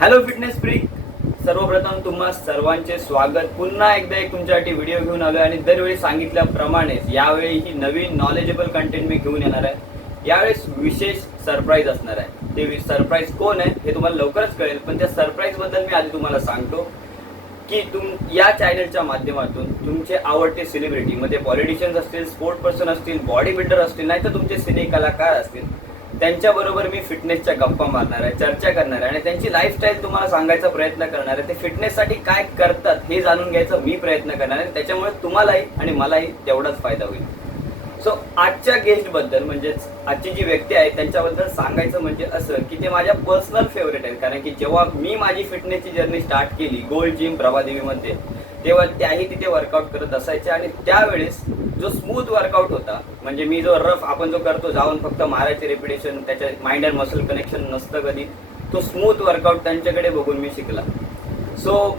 Hello fitness freak, सर्वप्रथम तुम्हा सर्वांचे स्वागत. पुन्हा एकदा एक तुमच्यासाठी व्हिडिओ घेऊन आलो आणि दरवेळी सांगितल्याप्रमाणेच यावेळी ही नवीन नॉलेजेबल कंटेंट मी घेऊन येणार आहे. यावेळेस विशेष सरप्राईज असणार आहे. ते सरप्राईज कोण आहे हे तुम्हाला लवकरच कळेल, पण त्या सरप्राईज बद्दल मी आधी तुम्हाला सांगतो की या चॅनलच्या माध्यमातून तुमचे आवडते सेलिब्रिटी, मध्ये पॉलिटिशियन्स असतील, स्पोर्ट पर्सन असतील, बॉडी बिल्डर असतील, नाही तर तुमचे सिने कलाकार असतील, त्यांच्याबरोबर मी फिटनेसच्या गप्पा मारणार आहे, चर्चा करणार आहे आणि त्यांची लाईफस्टाईल तुम्हाला सांगायचा प्रयत्न करणार आहे. ते फिटनेससाठी काय करतात हे जाणून घ्यायचा मी प्रयत्न करणार आहे. त्याच्यामुळे तुम्हालाही आणि मलाही तेवढाच फायदा होईल. सो आजच्या गेस्ट बद्दल, म्हणजेच आजची जी व्यक्ती आहे त्यांच्याबद्दल सांगायचं म्हणजे असं की ते माझ्या पर्सनल फेवरेट आहेत. कारण की जेव्हा मी माझी फिटनेसची जर्नी स्टार्ट केली गोल्ड जिम प्रभादेवीमध्ये, तेव्हा त्याही तिथे वर्कआउट करत असायचे आणि त्यावेळेस जो स्मूथ वर्कआउट होता, म्हणजे मी जो रफ आपण जो करतो जाऊन फक्त मारायचे रेपिटेशन, त्याच्या माइंड अँड मसल कनेक्शन नसतं कधी, तो स्मूथ वर्कआउट त्यांच्याकडे बघून मी शिकला. सो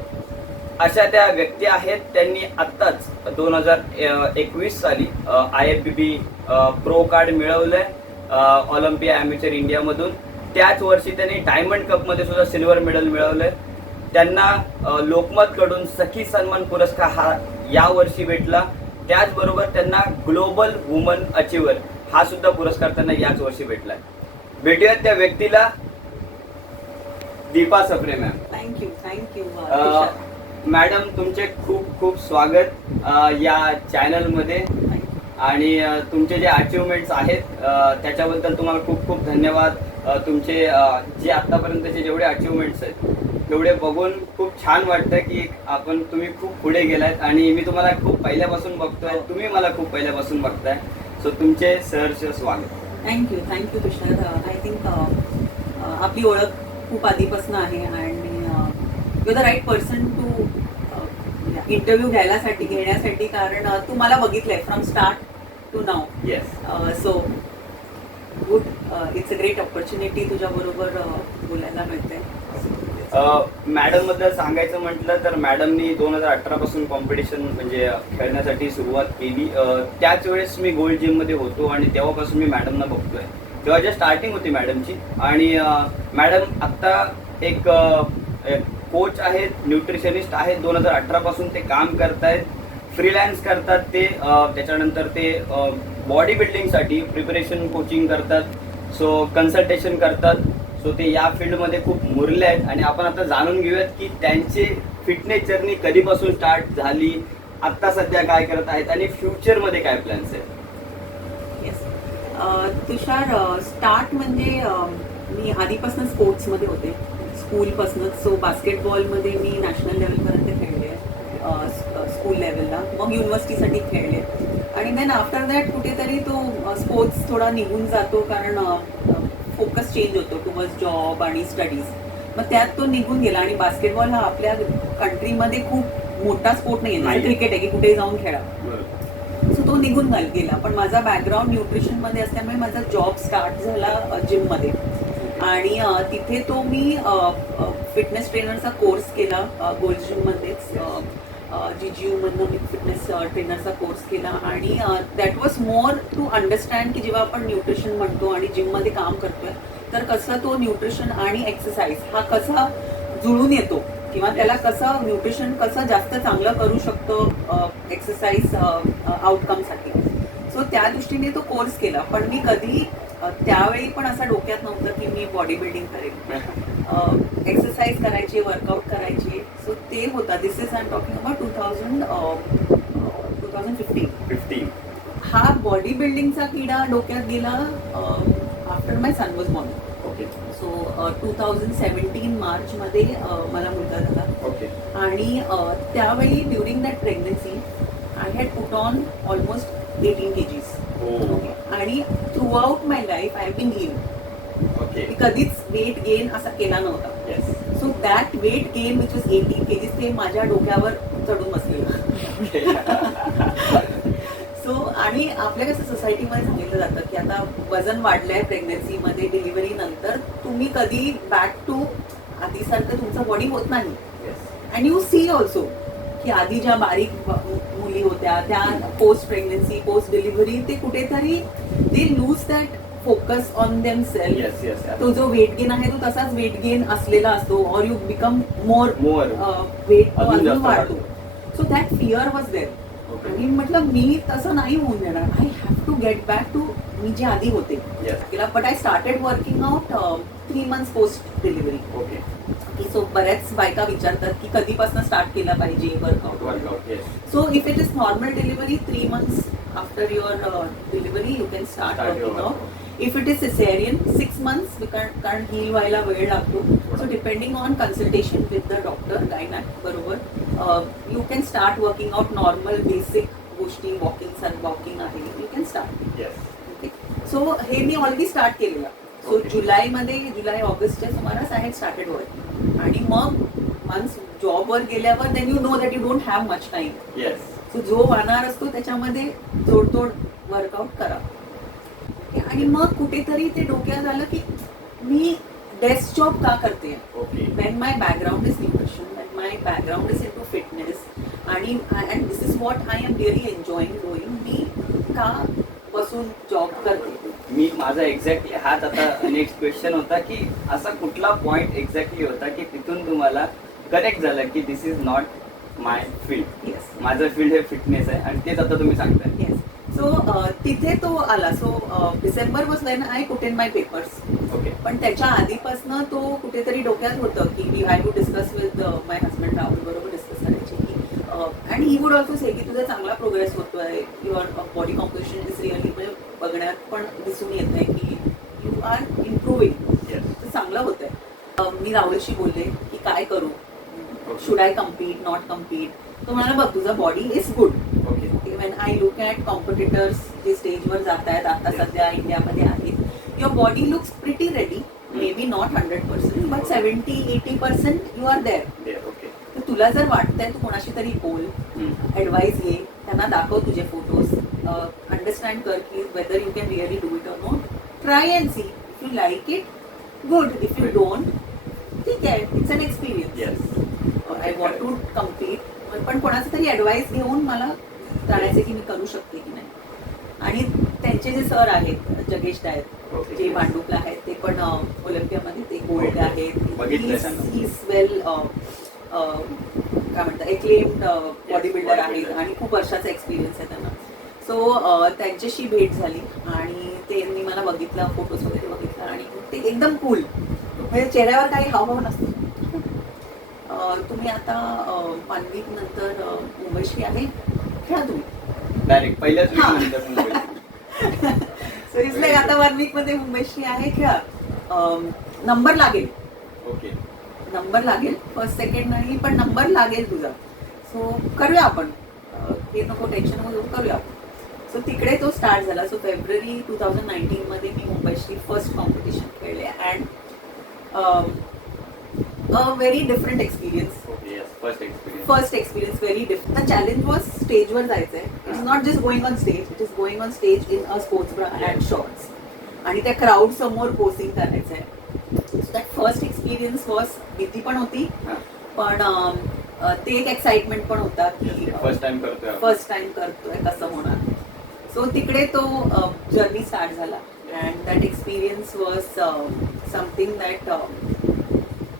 अशा त्या व्यक्ती आहेत. त्यांनी आत्ताच 2021 साली IFBB pro card मिळवलंय Olympia amateur इंडियामधून. त्याच वर्षी त्यांनी डायमंड कपमध्ये सुद्धा सिल्वर मेडल मिळवलंय. त्यांना लोकमतकडून सखी सन्मान पुरस्कार हा या वर्षी भेटला. त्याचबरोबर त्यांना ग्लोबल वुमन अचिव्हर हा सुद्धा पुरस्कार त्यांना याच वर्षी भेटलाय. भेटूयात त्या व्यक्तीला. Deepa Sapre ma'am. Thank you. Madam, तुमचे खूप खूप स्वागत या चॅनलमध्ये. आणि तुमचे जे अचिव्हमेंट्स आहेत त्याच्याबद्दल तुम्हाला खूप खूप धन्यवाद. तुमचे जे आतापर्यंतचे जेवढे अचिव्हमेंट्स आहेत तेवढे बघून खूप छान वाटतं की तुम्ही खूप पुढे गेलात आणि मी तुम्हाला खूप पहिल्यापासून बघतोय, तुम्ही मला खूप पहिल्यापासून बघताय. सो तुमचे सहर्ष स्वागत. Thank you Tushar. आय थिंक आपली ओळख खूप आधीपासून आहे आणि you the right person to interview घेण्यासाठी, कारण तू मला बघितलंय from start to now. Yes. So good. It's a great opportunity तुझ्या बरोबर बोलायला मिळते. मॅडम बद्दल सांगायचं म्हटलं तर मॅडमनी 2018 पासून कॉम्पिटिशन म्हणजे खेळण्यासाठी सुरुवात केली. त्याच वेळेस मी गोल्ड जिम मध्ये होतो आणि तेव्हापासून मी मॅडमना बघतोय. तेव्हा जे स्टार्टिंग होती मॅडमची. आणि मॅडम आत्ता एक कोच आहेत, न्यूट्रिशनिस्ट आहेत. 2018 पासून ते काम करतायत, फ्रीलॅन्स करतात ते. त्याच्यानंतर ते बॉडी बिल्डिंगसाठी प्रिपरेशन कोचिंग करतात, सो कन्सल्टेशन करतात. सो ते या फील्डमध्ये खूप मुरले आहेत आणि आपण आता जाणून घेऊयात की त्यांचे फिटनेस जर्नी कधीपासून स्टार्ट झाली, आत्ता सध्या काय करत आहेत आणि फ्युचरमध्ये काय प्लॅन्स आहेत. तुषार, स्टार्ट म्हणजे मी आधीपासून स्पोर्ट्समध्ये होते, स्कूलपासूनच. सो बास्केटबॉलमध्ये मी नॅशनल लेवलपर्यंत खेळले आहे, स्कूल लेवलला. मग युनिव्हर्सिटीसाठी खेळले आणि देन आफ्टर दॅट कुठेतरी तो स्पोर्ट्स थोडा निघून जातो, कारण फोकस चेंज होतो टुवर्ड्स जॉब आणि स्टडीज. मग त्यात तो निघून गेला. आणि बास्केटबॉल हा आपल्या कंट्रीमध्ये खूप मोठा स्पोर्ट नाही आहे, क्रिकेट आहे की कुठेही जाऊन खेळा. सो तो निघून गेला. पण माझा बॅकग्राऊंड न्यूट्रिशनमध्ये असल्यामुळे माझा जॉब स्टार्ट झाला जिममध्ये आणि तिथे तो मी फिटनेस ट्रेनरचा कोर्स केला गोल्ड जिममध्येच. GGU मधनं मी फिटनेस ट्रेनरचा कोर्स केला आणि that was more to understand की जेव्हा आपण न्यूट्रिशन म्हणतो आणि जिममध्ये काम करतोय तर कसं तो न्यूट्रिशन आणि एक्सरसाइज हा कसा जुळून येतो किंवा त्याला कसं न्यूट्रिशन कसं जास्त चांगलं करू शकतो एक्सरसाइज आउटकमसाठी. सो त्या दृष्टीने तो कोर्स केला. पण मी कधी त्यावेळी पण असं डोक्यात नव्हतं की मी बॉडी बिल्डिंग करेन. एक्सरसाइज करायची, वर्कआउट करायची. सो ते होता. This is I am talking about 2015. हा बॉडी बिल्डिंगचा किडा डोक्यात गेला after my son was born. So 2017 मार्चमध्ये मला मुलगा झाला आणि त्यावेळी during that pregnancy I had put on almost 18 kgs. आणि throughout my life I have been lean. मी कधीच वेट गेन असा केला नव्हता. So that weight gain which was 18 kgs ते माझ्या डोक्यावर चढून बसलेलं. सो आणि आपल्या कसं सोसायटीमध्ये सांगितलं जातं की आता वजन वाढलंय प्रेग्नन्सीमध्ये, डिलिव्हरी नंतर तुम्ही कधी बॅक टू आधीसारखं तुमचं बॉडी होत नाही. अँड यू सी ऑल्सो की आधी ज्या बारीक मुली होत्या त्या पोस्ट प्रेग्नन्सी, पोस्ट डिलिव्हरी ते कुठेतरी they lose that focus on them self. Yes yes तो जो वेट गेन आहे तो तसाच वेट गेन असलेला असतो, और you become more More. Weight अजून अजून जास्त वाढतो. वाढतो. So that fear was there. Okay आणि म्हटलं मी तसं नाही होऊन देणार. I have to get back to me जे आधी होते. Yes but I started working out 3 months post delivery. Okay so बऱ्याच बायका विचारतात की कधीपासून स्टार्ट केला पाहिजे workout. Workout yes So if it is normal delivery, 3 months after your delivery, you can start Start your working out. workout. If it is cesarean, 6 months, कारण heal व्हायला वेळ लागतो. So depending on consultation with the doctor, gynac बरोबर, you can start working out normal basic गोष्टी, walking आहे, you can start. Yes Okay. So हे मी already start केलेलं. So जुलै ऑगस्टच्या सुमारास आय हॅड स्टार्टेड वर्किंग. आणि मग वन्स जॉबवर गेल्यावर then you know that you don't have much time. Yes so जो वाहणार असतो त्याच्यामध्ये तोडतोड वर्कआउट करा. Okay. आणि मग कुठेतरी ते डोक्यात आलं की मी डेस्क जॉब का करते. Okay when my background is nutrition, when my background is into fitness, आणि and this is what I am really enjoying doing. मी का बसून जॉब करते. मी माझा एक्झॅक्टली हाच आता नेक्स्ट क्वेश्चन होता की असा कुठला पॉइंट एक्झॅक्टली होता की तिथून तुम्हाला कनेक्ट झालं की this is not my field. Yes माझं फील्ड हे फिटनेस आहे आणि तेच आता तुम्ही सांगताय. येस. सो तिथे तो आला. So December was when I put in my papers. Okay पण त्याच्या आधीपासनं तो कुठेतरी डोक्यात होतं की I would discuss with my husband, Rahul बरोबर डिस्कस करायचे की आणि ही वुड ऑल्सो से की तुझा चांगला प्रोग्रेस होतोय, your body composition is really, म्हणजे बघण्यात पण दिसून येत आहे की यू आर इम्प्रूव्हिंग. येस तर चांगलं होतंय. मी राहुलशी बोलले की काय करू, Okay. Should I compete, not compete. तो म्हणाला बघ तुझा body is good. Okay when I look at competitors जे स्टेजवर जात आहेत आता सध्या इंडियामध्ये आहेत, your body looks pretty ready. May be not 100%, but 70-80% you are there. Okay तर तुला जर वाटतंय तू कोणाशी तरी बोल, ॲडवाईस घे, त्यांना दाखव तुझे फोटोज, अंडरस्टँड कर की whether you can really do it or not. Try and see. If you like it good, if you don't ठीक आहे, it's an experience. Yes I want to compete, पण कोणाचं तरी ॲडवाईस घेऊन मला जाण्याचे की मी करू शकते की नाही. आणि त्यांचे जे सर आहेत जगेश डायर, ओके जे भांडुपला आहेत, ते पण ओलिम्पियामध्ये ते गोल्ड ओके. आहेत. बघितलंय त्यांना. ही इज वेल काय म्हणतात एक्लेम्ड बॉडी बिल्डर आहेत आणि खूप वर्षाचा एक्सपिरियन्स आहे त्यांना. सो त्यांच्याशी भेट झाली आणि त्यांनी मला बघितलं, फोटोज वगैरे बघितलं आणि ते एकदम कूल, म्हणजे चेहऱ्यावर काही हावभाव नसतो. तुम्ही आता 1 week नंतर मुंबईशी आहे, खेळा तुम्ही. डायरेक्ट पहिल्याच हा. week मध्ये मुंबई. सो इज लाईक आता 1 week मध्ये मुंबईशी आहे, खेळा. नंबर लागेल, ओके नंबर लागेल, फर्स्ट सेकंड नाही पण नंबर लागेल तुझा. सो करूया आपण, हे नको टेन्शन नको, करूया आपण. सो तिकडे तो स्टार्ट झाला. सो फेब्रुवारी 2019 मध्ये मी मुंबईची फर्स्ट कॉम्पिटिशन खेळले and a very different experience. Okay yes first first experience very different. The challenge was स्टेजवर जायचंय. It is not just going on stage, it is going on stage in a sports bra and shorts, आणि त्या crowd समोर possessing करायचंय. So that first experience was, भीती पण होती पण ते एक एक्साइटमेंट पण होता की फर्स्ट टाइम करतोय आपण. फर्स्ट टाइम करतोय कसं होणार. सो तिकडे तो जर्नी स्टार्ट झाला and that experience was something that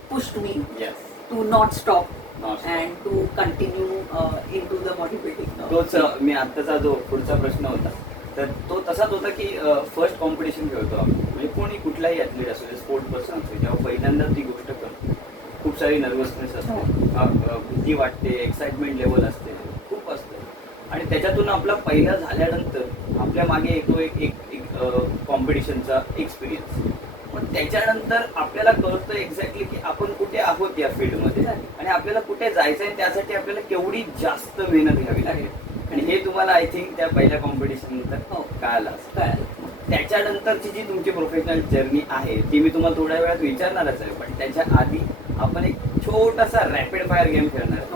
pushed me yes to not stop Not stop. And to continue into the body building. तोच मी आत्ताचा जो पुढचा प्रश्न होता तर तो तसाच होता की फर्स्ट कॉम्पिटिशन खेळतो आपण, म्हणजे कोणी कुठलाही ॲथलीट असू दे, स्पोर्ट पर्सन असू दे, जेव्हा पहिल्यांदा ती गोष्ट करतो खूप सारी नर्वसनेस असते, भीती वाटते, एक्साइटमेंट लेवल असते, खूप असते. आणि त्याच्यातून आपला पहिला झाल्यानंतर आपल्या मागे येतो एक कॉम्पिटिशनचा एक्सपिरियन्स. पण त्याच्यानंतर आपल्याला कळतं एक्झॅक्टली की आपण कुठे आहोत या फील्डमध्ये आणि आपल्याला कुठे जायचं आहे, त्यासाठी आपल्याला केवढी जास्त मेहनत घ्यावी लागेल. आणि हे तुम्हाला आय थिंक त्या पहिल्या कॉम्पिटिशन नंतर कळालं. त्याच्यानंतरची जी तुमची प्रोफेशनल जर्नी आहे ती मी तुम्हाला थोड्या वेळात विचारणारच आहे, पण त्याच्या आधी आपण एक छोटासा रॅपिड फायर गेम खेळणार आहे.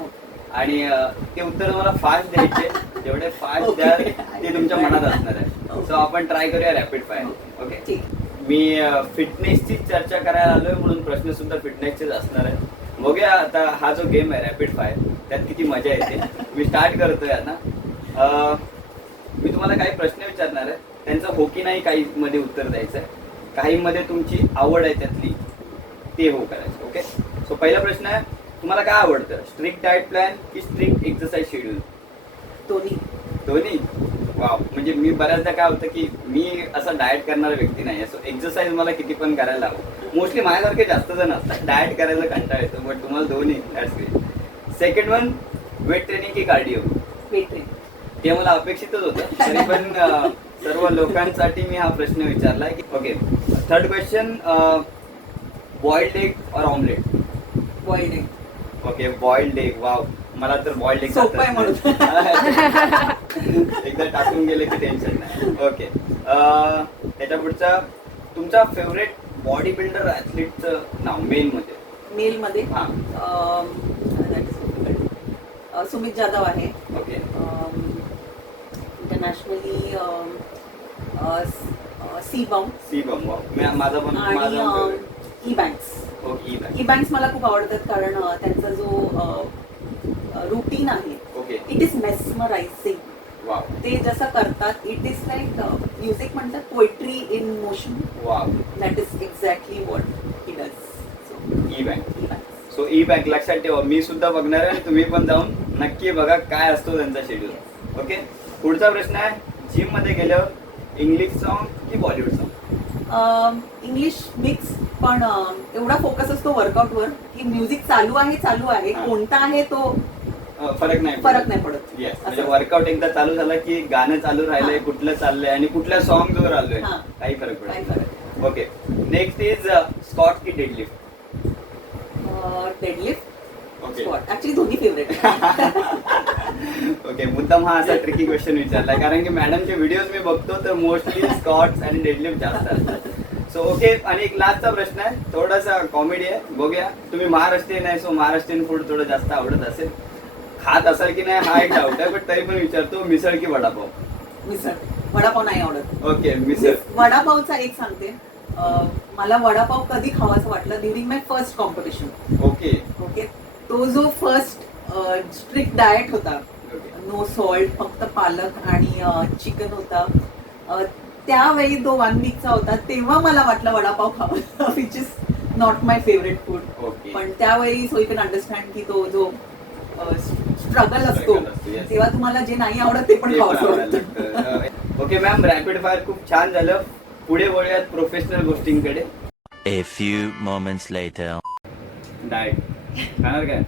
आणि ते उत्तर मला फास्ट द्यायचे, जेवढे फास्ट द्याल ते तुमच्या मनात असणार आहे. सो आपण ट्राय करूया रॅपिड फायर. ओके, मी फिटनेसची चर्चा करायला आलोय म्हणून प्रश्न सुद्धा फिटनेसचेच असणार आहे. बघूया आता हा जो गेम आहे रॅपिड फायर त्यात किती मजा येते. मी स्टार्ट करतोय आता. मी तुम्हाला काही प्रश्न विचारणार आहे त्यांचं हो की नाही काही मध्ये उत्तर द्यायचं आहे. काही मध्ये तुमची आवड आहे त्यातली ते हो करायचं. ओके, सो पहिला प्रश्न आहे, तुम्हाला काय आवडतं, स्ट्रिक्ट डाएट प्लॅन की स्ट्रिक्ट एक्सरसाइज शेड्यूल? दोन्ही. दोन्ही. वाव, म्हणजे मी बऱ्याचदा काय होतं की मी असं डाएट करणारा व्यक्ती नाही, असं एक्सरसाइज मला किती पण करायला हवं. मोस्टली माझ्यासारखे जास्त जण असतात डाएट करायला कंटाळा येतो, बट तुम्हाला दोन्ही. That's great. Second one, weight training की कार्डिओ? Weight train. ते मला अपेक्षितच होतं, तरी पण सर्व लोकांसाठी मी हा प्रश्न विचारला. Okay, third question, boiled egg और omelette? Boiled egg. Okay, boiled egg. Wow, मला तर बॉइल्ड एग सोपं आहे म्हणून. एकदा टाकून गेले की टेन्शन नाही. ओके, त्याच्या पुढचा, तुमचा फेवरेट बॉडी बिल्डर ऍथलीटचं नाव मेल मध्ये? मेल मध्ये हा. सुमित जाधव आहे. ओके. इंटरनॅशनली सी बाउंड सीबम. वाव, माझा पण आणि E Banks. Okay, E Banks मला खूप आवडतात कारण त्यांचा जो रुटीन आहे okay. It is mesmerising. Wow, ते जसं करतात इट इज लाईक म्युझिक म्हणतात poetry in motion. Wow. That is exactly what he does. E bank. So E bank लक्षात ठेवा, मी सुद्धा बघणार आहे, तुम्ही पण जाऊन नक्की बघा काय असतो त्यांचा शेड्यूल. ओके, पुढचा प्रश्न आहे, जिम मध्ये गेल्यावर इंग्लिश सॉन्ग की बॉलिवूड सॉन्ग? इंग्लिश मिक्स, पण एवढा फोकस असतो वर्कआउटवर की म्युझिक चालू आहे हा. कोणता आहे तो फरक नाही पडत. येस, म्हणजे असं. वर्कआउट एकदा चालू झाला की गाणं चालू राहिलंय, हा. कुठलं चाललंय आणि कुठल्या सॉंग वर आलोय, हा. काही फरक काही पडत. फरक. ओके, नेक्स्ट इज स्कॉट की deadlift? Deadlift. Okay. Squat. Actually दोन्ही फेवरेट. ओके, मुद्दाम हा असा ट्रिकी क्वेश्चन विचारला कारण की मॅडमचे व्हिडिओज मी बघतो तर मोस्टली स्कॉट्स आणि डेडलिफ्ट जास्त असतात. सो ओके, आणि एक लास्टचा प्रश्न आहे, थोडासा कॉमेडी आहे, बघूया. तुम्ही महाराष्ट्रीयन आहे, सो महाराष्ट्रीयन फूड थोडं जास्त आवडत असेल, खात असाल की नाही हा एक डाऊट आहे, बट तरी पण विचारतो, मिसळ की वडापाव? मिसळ. वडापाव नाही आवडत. ओके, मिसळ. वडापावचा एक सांगते, मला वडापाव कधी खावाचं वाटलं ड्युरिंग माय फर्स्ट कॉम्पिटिशन. ओके. ओके, तो जो फर्स्ट स्ट्रिक्ट डाएट होता, नो सॉल्ट, फक्त पालक आणि चिकन होता, त्यावेळी तो 1 वीकचा होता, तेव्हा मला वाटलं वडापाव खावा, which is not my favourite food. Okay. पण त्यावेळी सो यू कॅन अंडरस्टँड की तो जो स्ट्रगल असतो, Struggle असतो, yes. तेव्हा तुम्हाला जे नाही आवडत ते पण ते पण खावं आवडायला वाटतं. लागतं. ओके मॅम, रॅपिड फायर खूप छान झालं. पुढे वळूयात प्रोफेशनल गोष्टींकडे. A few moments later. Diet खाणार काय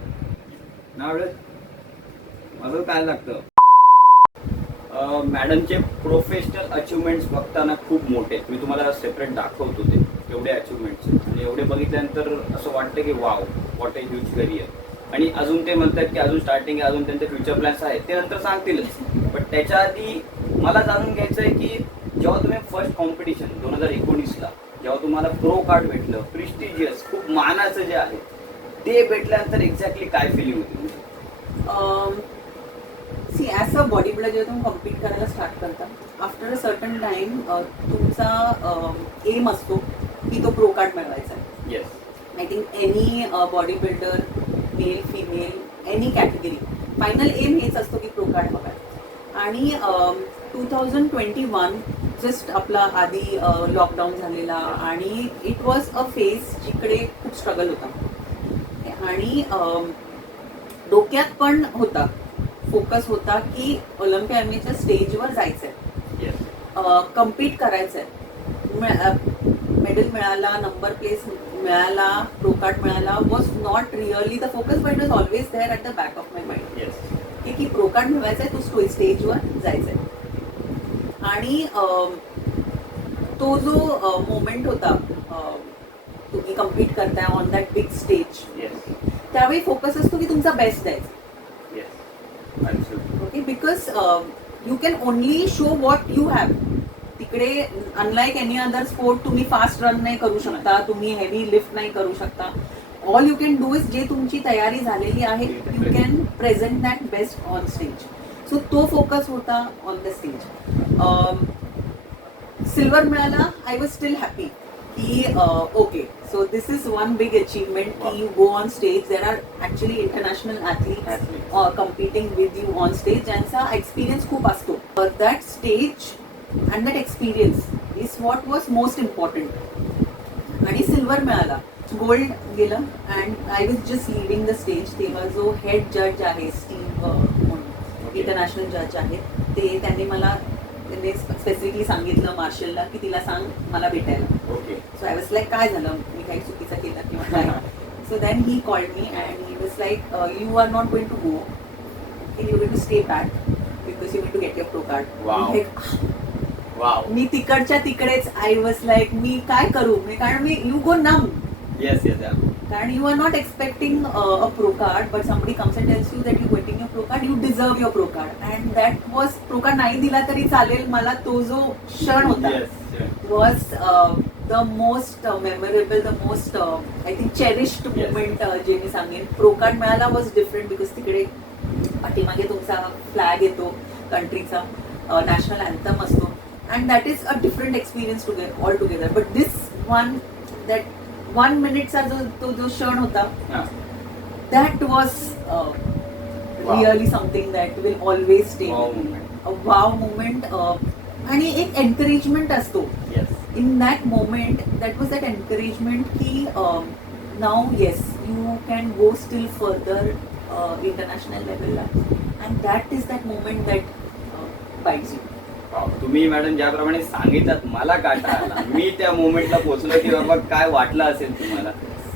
ना आवडत? माझं काय लागतं, मॅडमचे प्रोफेशनल अचिव्हमेंट्स बघताना खूप मोठे, मी तुम्हाला सेपरेट दाखवतो ते एवढे अचिव्हमेंट्स, आणि एवढे बघितल्यानंतर असं वाटतं की wow, what a huge career. आणि अजून ते म्हणतात की अजून स्टार्टिंग आहे, अजून त्यांचे फ्युचर प्लॅन्स आहेत, ते नंतर सांगतीलच. पण त्याच्या आधी मला जाणून घ्यायचं आहे की जेव्हा तुम्ही फर्स्ट कॉम्पिटिशन 2019ला जेव्हा तुम्हाला प्रो कार्ड भेटलं, प्रिस्टिजियस, खूप मानाचं जे आहे ते भेटल्यानंतर एक्झॅक्टली काय फिलिंग होती? See as a body builder जेव्हा तुम्ही कम्पीट करायला स्टार्ट करता, आफ्टर अ सर्टन टाइम तुमचा एम असतो की तो प्रो कार्ड मिळवायचा आहे. Yes. I think any body builder, male female, any category, final aim हेच असतो की प्रो कार्ड हवा आहे. आणि 2021 जस्ट आपला आधी लॉकडाऊन झालेला, आणि इट वॉज अ फेज जिकडे खूप स्ट्रगल होता, आणि डोक्यात पण होता, फोकस होता की ऑलिम्पिया एमएच्या स्टेजवर जायचंय, येस. कम्पीट करायचंय, मेडल मिळाला, नंबर प्लेस मिळाला, प्रो कार्ड मिळाला, was not really the focus, but it was always there at the back of my mind. Yes. की प्रो कार्ड मिळवायचंय, तो स्टेजवर जायचंय. आणि तो जो मोमेंट होता, तुम्ही कम्पीट करताय on that big stage, yes. त्यावेळी फोकस असतो की तुमचा बेस्ट द्यायचा. Yes. Okay, because you can only show what you have. तिकडे अनलाईक एनी अदर स्पोर्ट तुम्ही फास्ट रन नाही करू शकता, तुम्ही हेवी लिफ्ट नाही करू शकता. All you can do is जे तुमची तयारी झालेली आहे, you can present that best on stage. So तो फोकस होता ऑन द स्टेज. सिल्वर मिळाला, आय वॉज स्टील हॅपी की okay, so this is one big achievement की you go on stage. There are actually international athletes competing with you on stage, ज्यांचा experience खूप असतो. That stage and that experience is what was most important. आणि silver मिळाला, gold गेलं and I was just leaving the stage. तेव्हा जो head जज आहे स्टीव्ह म्हणून इंटरनॅशनल जज आहेत, त्यांनी मला स्पेसिफिकली सांगितलं मार्शलला की तिला सांग मला भेटायला. Okay. So I was like काय झालं, मी काही चुकीचं केलं किंवा काय. So then he called me and he was like you are not going to go, you going to stay back because you going to get your pro card. Wow. मी तिकडच्या तिकडेच आय वॉज लाईक मी काय करू, कारण मी you go numb. Yes yes. कारण you are not expecting a pro card but somebody comes and tells you that you getting your pro card, you deserve your pro card. And that was, pro card नाही दिला तरी चालेल, मला तो जो क्षण होता was the most memorable, the most I think cherished moment जे मी सांगेन. प्रो कार्ड मिळाला वॉज डिफरंट बिकॉज तिकडे पाठीमागे तुमचा फ्लॅग येतो कंट्रीचा, नॅशनल अँथम असतो, and that is a different experience all together. But this one, that 1 मिनिटचा जो क्षण होता, that was really something that will always stay. Wow moment. आणि एक एनकरेजमेंट असतो in that moment. That was that encouragement की नाव yes you can go still further international लेवलला, and that is that moment that bites you. तुम्ही madam ज्याप्रमाणे सांगितलं मला काटा आला. मी त्या मोमेंटला पोहोचलो की बाबा काय वाटलं असेल तुम्हाला.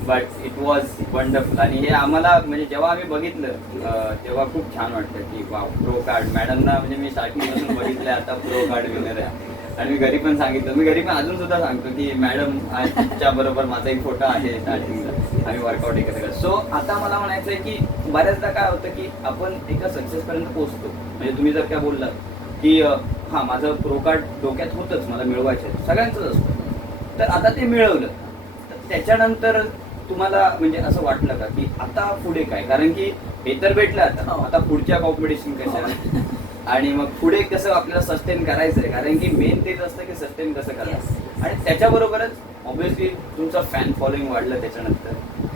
But it was wonderful. आणि हे आम्हाला म्हणजे जेव्हा आम्ही बघितलं तेव्हा खूप छान वाटतं की वाव, प्रो कार्ड. मॅडमना म्हणजे मी स्टार्टिंगपासून बघितलं, आता प्रो कार्ड विनर आहे. आणि मी घरी पण सांगितलं, मी घरी पण अजून सुद्धा सांगतो की मॅडम आजच्या बरोबर माझा एक फोटो आहे स्टार्टिंगला, आम्ही वर्कआउट एकत्र करतो. सो आता मला म्हणायचं आहे की बऱ्याचदा काय होतं की आपण एका सक्सेसपर्यंत पोहोचतो. म्हणजे तुम्ही जर काय बोललात की हां माझं प्रो कार्ड डोक्यात होतंच, मला मिळवायचं आहे, सगळ्यांचंच असतं. तर आता ते मिळवलं, तर त्याच्यानंतर तुम्हाला म्हणजे असं वाटलं का की आता पुढे काय? कारण की हे तर भेटलं, आता पुढच्या कॉम्पिटिशन कशा आणि मग पुढे कसं आपल्याला सस्टेन करायचं आहे. कारण की मेन तेच असतं की सस्टेन कसं करायचं. आणि त्याच्याबरोबरच ऑब्व्हियसली तुमचं फॅन फॉलोईंग वाढलं.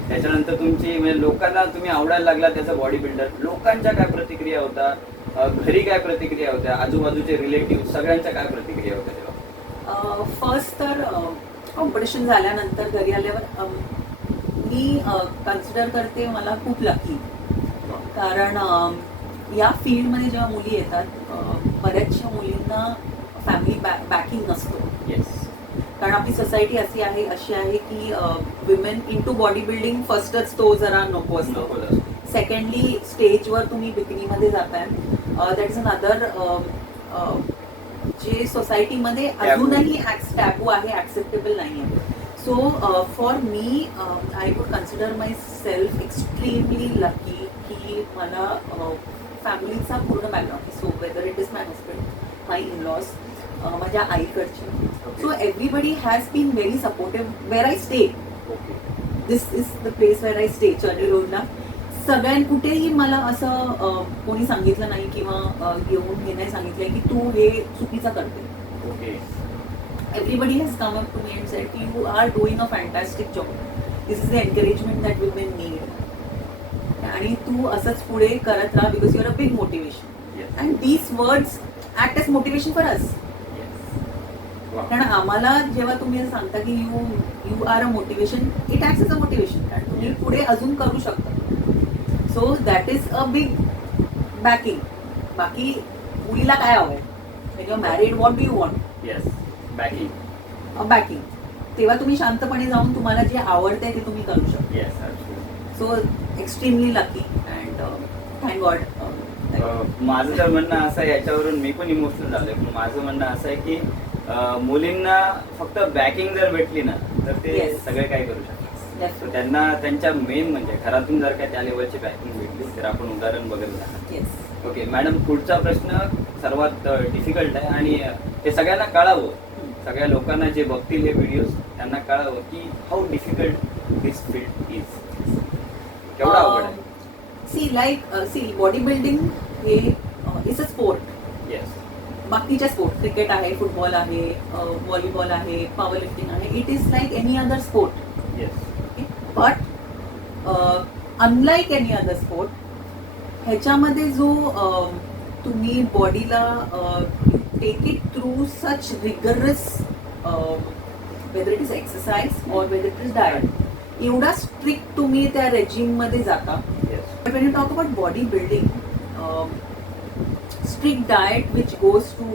त्याच्यानंतर तुमची म्हणजे लोकांना तुम्ही आवडायला लागला त्याचा बॉडी बिल्डर. लोकांच्या काय प्रतिक्रिया होता, घरी काय प्रतिक्रिया होत्या, आजूबाजूचे रिलेटिव्ह सगळ्यांच्या काय प्रतिक्रिया होत्या तेव्हा? फर्स्ट तर कॉम्पिटिशन झाल्यानंतर घरी आल्यावर मी कन्सिडर करते मला खूप लकी. कारण या फील्डमध्ये जेव्हा मुली येतात बऱ्याचशा मुलींना फॅमिली बॅकिंग नसतो. येस. कारण आपली सोसायटी अशी आहे की women into body building फर्स्टच तो जरा नको असतो. सेकंडली स्टेजवर तुम्ही बिकनीमध्ये जाताय, दॅट इज अनदर जे सोसायटीमध्ये अजूनही टॅबू आहे, ऍक्सेप्टेबल नाही आहे. So for me I would consider myself extremely lucky की मला फॅमिलीचा पूर्ण background. So whether it is my husband, my in laws, माझ्या आईकडची. So everybody has been very supportive where I stay. This is the place where I stay, Charni रोडला. कुठेही मला असं कोणी सांगितलं नाही किंवा येऊन हे नाही सांगितलंय की तू हे चुकीचं करते. Everybody has come up to me and said की you are doing a fantastic job. This is the encouragement that women need. आणि तू असंच पुढे करत राहा because you're a big motivation. And these words act as motivation for us. कारण आम्हाला जेव्हा तुम्ही असं सांगता की you are a motivation, it acts as a motivation. कारण तुम्ही पुढे अजून करू शकता. So that is a big backing. बाकी मुलीला काय हवंय, Wien you married what do you want? Yes, backing. तेव्हा तुम्ही शांतपणे जाऊन तुम्हाला जे आवडतंय ते तुम्ही करू शकता. Yes. So extremely lucky and thank God. माझं तर म्हणणं असं आहे, याच्यावरून मी पण इमोशनल झालोय. पण माझं म्हणणं असं आहे की मुलींना फक्त बॅकिंग जर भेटली ना तर ते सगळे काय करू शकतात. तर त्यांना त्यांच्या मेन म्हणजे घरातून जर काय त्या लेवलची बॅकिंग भेटली तर आपण उदाहरण बघत राहणार. ओके मॅडम, पुढचा प्रश्न सर्वात डिफिकल्ट आहे आणि हे सगळ्यांना कळावं, सगळ्या लोकांना जे बघतील हे व्हिडिओज त्यांना कळावं की how difficult this field is. केवढा अवघड आहे. सी बॉडी बिल्डिंग हे इज अ स्पोर्ट. येस. बाकीच्या स्पोर्ट, क्रिकेट आहे, फुटबॉल आहे, व्हॉलीबॉल आहे, पॉवर लिफ्टिंग आहे, it is like any other sport. But unlike any other sport ह्याच्यामध्ये जो तुम्ही बॉडीला take it through such rigorous whether it is exercise और वेदर इट इज डाएट एवढा स्ट्रिक्ट तुम्ही त्या रेजिम मध्ये जाता. But when you talk about body building, strict diet which goes to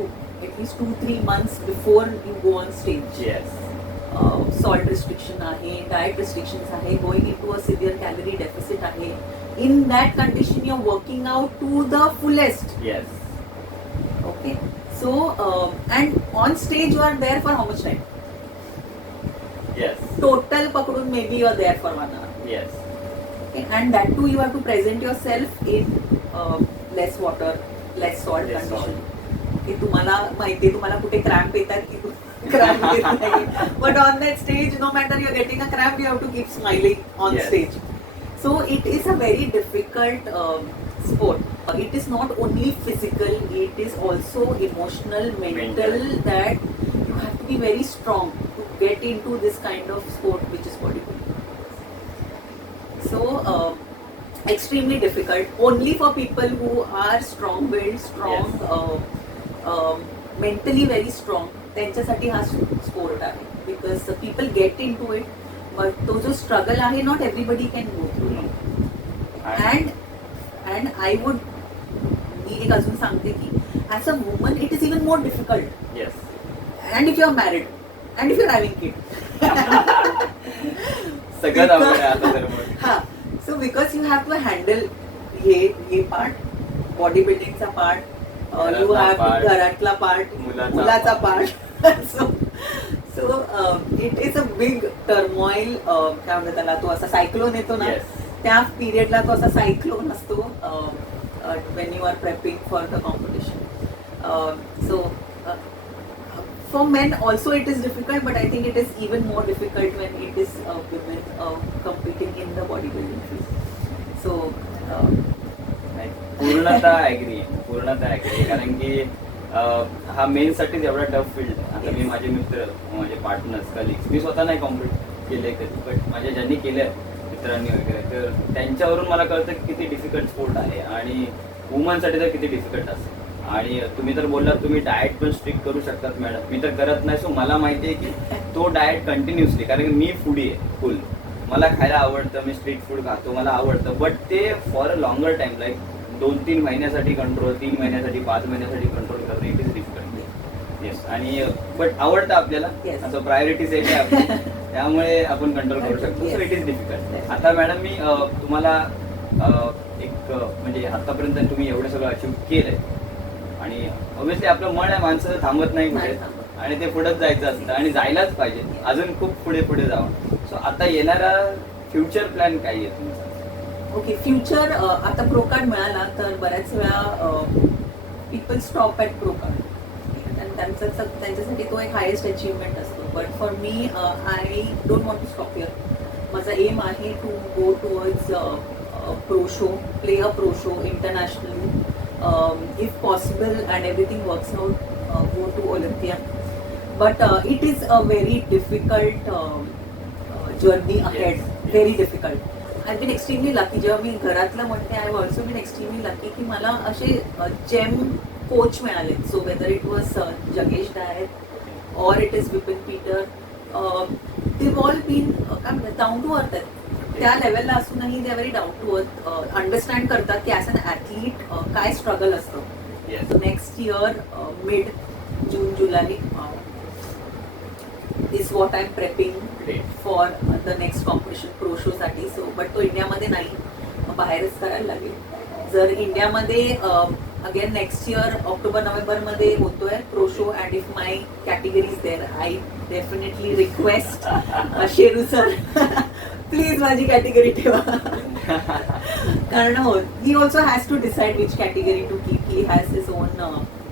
at least 2-3 months before you go on stage. Yes. Salt restriction आहे, diet restrictions आहे, going into a severe calorie deficit आहे. In that condition, you're working out to the fullest. Yes. Okay. So, and on stage you are there for how much time? Yes. Total pakudun maybe you are there for 1 hour. Yes. Okay. And that too you have to present yourself in less water, less salt Less condition. की तुम्हाला माहिती तुम्हाला कुठे cramp येतात की cramp येत नाही. But on that stage no matter you are getting a cramp you have to keep smiling on Yes. Stage. So it is a very difficult sport. It is not only physical, it is also emotional, mental, that you have to be very strong to get into this kind of sport which is bodybuilding. So extremely difficult only for people who are strong-willed, strong, mentally very strong. त्यांच्यासाठी हा sport आहे because the people get into it, but तो जो struggle आहे not everybody can go through. And I would, मी एक अजून सांगते की as a woman it is even more difficult. Yes. And if you are married, and if you are having kid. सगळ्यात अवघड आहे आता तर मग. हा, so because you have to handle हे पार्ट, बॉडी बिल्डिंगचा पार्ट, यू हॅव घरातला पार्ट, मुलाचा part. So it is a big turmoil. काय म्हणतात त्याला, तो असा सायक्लोन येतो ना, त्या पिरियडला तो असा सायक्लोन असतो when you are prepping for the competition. So for men also it is difficult, but I think it is even more difficult when it is women competing in the bodybuilding field. So पूर्णतः agri कारण की हा main साठी एवढा tough field. आता मी माझे मित्र, माझे पार्टनर्स, कलिग्स, मी स्वतः नाही कॉम्पिट केले कधी, बट माझे ज्यांनी केलंय मित्रांनी वगैरे, तर त्यांच्यावरून मला कळतं की किती डिफिकल्ट स्पोर्ट आहे आणि वुमनसाठी तर किती डिफिकल्ट असेल. आणि तुम्ही तर बोललात तुम्ही डाएट पण स्ट्रिक्ट करू शकतात मॅडम, मी तर करत नाही. सो मला माहिती आहे की तो डाएट कंटिन्युअसली, कारण की मी फूडी आहे फुल, मला खायला आवडतं, मी स्ट्रीट फूड खातो, मला आवडतं, बट ते for a longer time, like 2-3 महिन्यासाठी कंट्रोल, 3 महिन्यासाठी, 5 महिन्यासाठी कंट्रोल करणं इट इज डिफिकल्ट. येस. आणि बट आवडतं आपल्याला, असं प्रायोरिटीज आहे आपली, त्यामुळे आपण कंट्रोल करू शकतो. So it is difficult. आता मॅडम मी तुम्हाला एक म्हणजे आतापर्यंत तुम्ही एवढं सगळं अचीव केलंय आणि ऑब्व्हियसली आपलं मन आहे, माणसं थांबत नाही कुठे, आणि ते पुढेच जायचं असतं आणि जायलाच पाहिजे, अजून खूप पुढे पुढे जावं. सो आता येणारा फ्युचर प्लॅन काय आहे तुमचा? ओके, फ्युचर आता प्रो कार्ड मिळाला तर बऱ्याच वेळा people stop at pro card आणि त्यांच्यासाठी तो एक हायेस्ट अचीवमेंट असतो. But for me I don't want to stop here. माझा एम आहे to go towards pro show, play a pro show internationally. If possible and everything works out, go to Olympia. But it is a very difficult journey ahead. Yes. Very difficult. I've been extremely lucky. जेव्हा मी घरातलं म्हणते, I have also been extremely lucky की मला असे gym coach मिळाले. So whether it was जगेश diet or it is Vipin Peter, they've all been काय म्हणतात डाऊन टू अर्थ आहेत. त्या लेवलला असूनही they very down to earth, understand करतात की ॲज अन ॲथलीट काय स्ट्रगल असतं. So next year mid June July is what I am prepping for the next competition pro show साठी. सो बट तो इंडियामध्ये नाही, बाहेरच करायला लागेल. जर इंडियामध्ये अगेन नेक्स्ट इयर ऑक्टोबर नोव्हेंबरमध्ये होतोय pro show, and if my category is there, I definitely request Sheru sir please माझी कॅटेगरी ठेवा. कारण हो, he also has to decide which category to keep. He has his own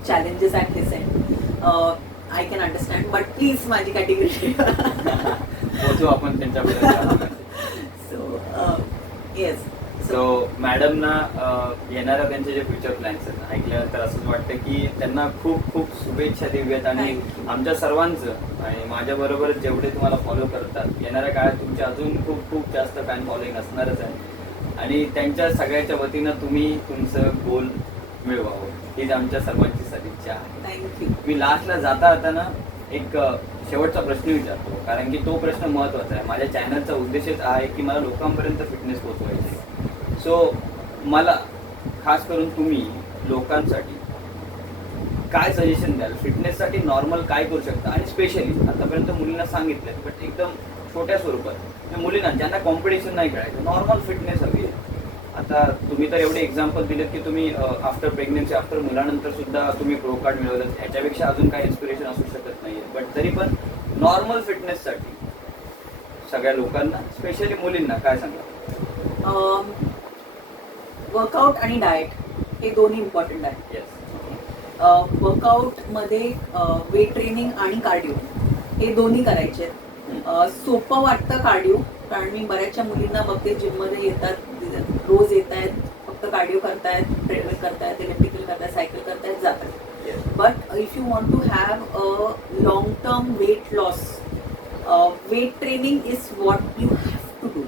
challenges at his end. I can understand, but please माझी category ठेवा. पोहोचू आपण त्यांच्यापर्यंत. So yes. So मॅडमना येणाऱ्या त्यांचे जे फ्युचर प्लॅन्स आहेत ऐकल्यानंतर असंच वाटतं की त्यांना खूप खूप शुभेच्छा देऊयात आणि आमच्या सर्वांचं आणि माझ्या बरोबर जेवढे तुम्हाला फॉलो करतात येणाऱ्या काळात तुमचे अजून खूप खूप जास्त फॅन फॉलोईंग असणारच आहे आणि त्यांच्या सगळ्याच्या वतीनं तुम्ही तुमचं गोल मिळवावं हीच आमच्या सर्वांची सदिच्छा आहे. थँक्यू. मी लास्टला जाता जाताना एक शेवटचा प्रश्न विचारतो, कारण की तो प्रश्न महत्त्वाचा आहे. माझ्या चॅनलचा उद्देशच आहे की मला लोकांपर्यंत फिटनेस पोहोचवायचे. सो मला खास करून तुम्ही लोकांसाठी काय सजेशन द्याल? फिटनेससाठी नॉर्मल काय करू शकता? आणि स्पेशली आतापर्यंत मुलींना सांगितलं, बट एकदम छोट्या स्वरूपात मुलींना ज्यांना कॉम्पिटिशन नाही खेळायचं, नॉर्मल फिटनेस हवी आहे. आता तुम्ही तर एवढे एक्झाम्पल दिलेत की तुम्ही आफ्टर प्रेग्नन्सी, आफ्टर मुलानंतर सुद्धा तुम्ही प्रो कार्ड मिळवलं, ह्याच्यापेक्षा अजून काही इन्स्पिरेशन असू शकत नाहीये. बट तरी पण नॉर्मल फिटनेससाठी सगळ्या लोकांना, स्पेशली मुलींना काय सांगा? वर्कआउट आणि डाएट हे दोन्ही इम्पॉर्टंट आहे. येस. वर्कआउटमध्ये वेट ट्रेनिंग आणि कार्डिओ हे दोन्ही करायचे आहेत. सोपं वाटतं कार्डिओ, कारण मी बऱ्याचशा मुलींना बघते जिममध्ये येतात, रोज येत आहेत, फक्त कार्डिओ करतायत, ट्रेडमिल करतायत, इलेक्ट्रिकल करतायत, सायकल करतायत, जातात. But if you want to have a long term weight loss, weight training is what you have to do.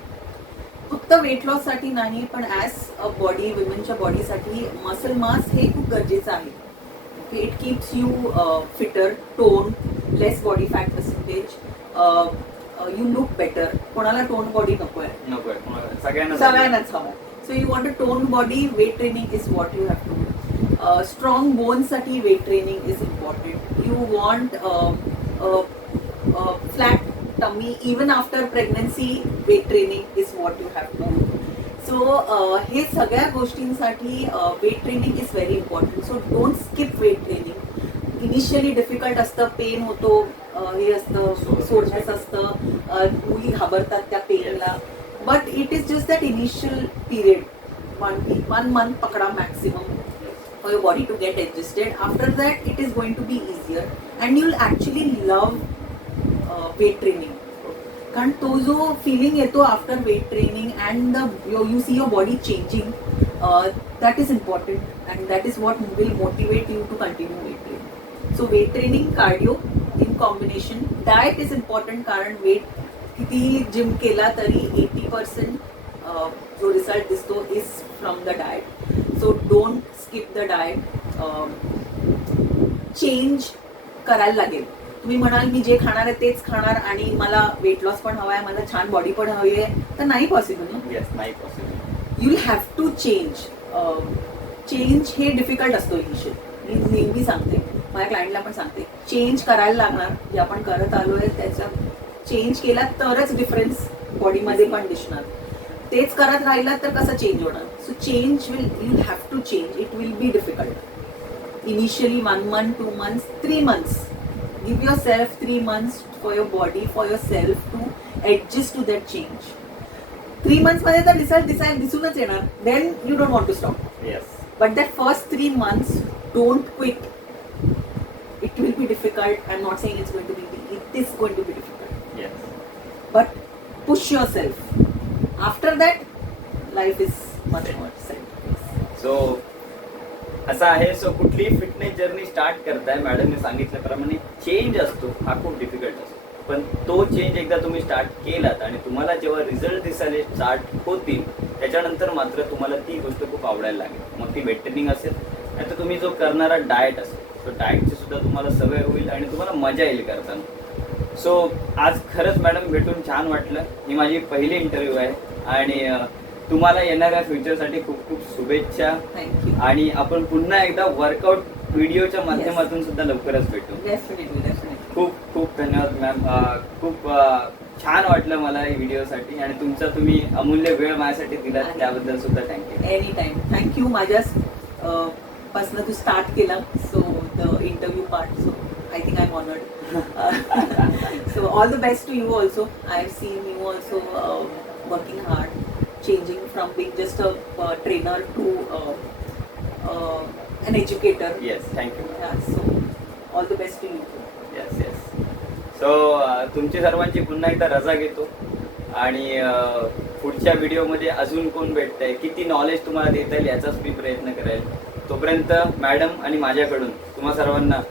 फक्त वेट लॉस साठी नाही, पण ॲज अ बॉडी, वुमेनच्या बॉडीसाठी मसल मास हे खूप गरजेचं आहे. It keeps you fitter, tone, less body fat percentage, you look better. कोणाला टोन बॉडी नको आहे? नको सगळ्यांना सगळ्यांनाच हवं. So you want a tone body, weight training is what you have to do. Strong बोनसाठी weight training is important. You want flat tummy even after pregnancy, weight training is what you have to do. So हे सगळ्या गोष्टींसाठी weight training is very important. So don't skip weight training. Initially difficult असतं, pain होतो, हे असतं, सोडण्यास असतं, मुली घाबरतात त्या पेनला. But it is just that initial period, 1 month पकडा maximum, for your body to get adjusted. After that it is going to be easier and you'll actually love weight training. कारण तो जो फिलिंग येतो after weight training and you see your body changing, that is important and that is what will motivate you to continue weight training. So weight training, cardio in combination. Diet is important, कारण weight किती gym केला तरी 80% जो result दिसतो is from the diet. So don't skip the diet. Change करायला लागेल. तुम्ही म्हणाल मी जे खाणार आहे तेच खाणार आणि मला वेट लॉस पण हवा आहे, मला छान बॉडी पण हवी आहे, तर नाही पॉसिबल ना. येस, नाही possible. You will have to change. Change हे डिफिकल्ट असतो इनिशियल. मी नेहमी सांगते, माझ्या क्लायंटला पण सांगते, चेंज करायला लागणार. जे आपण करत आलोय त्याचा चेंज केला तरच डिफरन्स बॉडीमध्ये पण दिसणार. तेच करत राहिला तर कसं चेंज होणार? So change will, you have to change. It will be difficult initially. 1 month, 2 months, 3 months. Give yourself 3 months for your body, for yourself to adjust to that change. 3 months मध्ये तर रिझल्ट दिसूनच येणार. Then you don't want to stop. Yes. But that first 3 months, don't quit. It will be difficult. I'm not saying it's going to be easy. It is going to be difficult. Yes. But push yourself. After that, life is much more simple. So असं आहे. So कुठलीही fitness journey start करताय, मॅडमने सांगितल्याप्रमाणे change असतो हा खूप difficult असतो, पण तो चेंज एकदा तुम्ही स्टार्ट केलात आणि तुम्हाला जेव्हा रिझल्ट दिसायला स्टार्ट होतील त्याच्यानंतर मात्र तुम्हाला ती गोष्ट खूप आवडायला लागेल. मग ती वेट ट्रेनिंग असेल, नाही तर तुम्ही जो करणारा डाएट असेल, तो डाएटची सुद्धा तुम्हाला सवय होईल आणि तुम्हाला मजा येईल करताना. सो आज खरंच मॅडम भेटून छान वाटलं. ही माझी पहिली इंटरव्ह्यू आहे आणि तुम्हाला येणाऱ्या फ्युचरसाठी खूप खूप शुभेच्छा. थँक्यू. आणि आपण पुन्हा एकदा वर्कआउट व्हिडिओच्या माध्यमातून सुद्धा लवकरच भेटू. Definitely, definitely. खूप खूप धन्यवाद मॅम. खूप छान वाटलं मला या व्हिडिओसाठी आणि तुमचा तुम्ही अमूल्य वेळ माझ्यासाठी दिला त्याबद्दल सुद्धा थँक्यू. Any time. थँक्यू. माझ्या पासून तू स्टार्ट केला, so the interview part. So I think I am honoured. So all the best to you also. I have seen you also working hard, changing from being just a trainer to an educator. Yes, thank you. Yeah, so all the best to you. Yes yes. So तुमची सर्वांची पुन्हा एकदा रजा घेतो आणि पुढच्या व्हिडिओमध्ये अजून कोण भेटतंय, किती नॉलेज तुम्हाला देता येईल याचाच मी प्रयत्न करेल. तोपर्यंत मॅडम आणि माझ्याकडून तुम्हा सर्वांना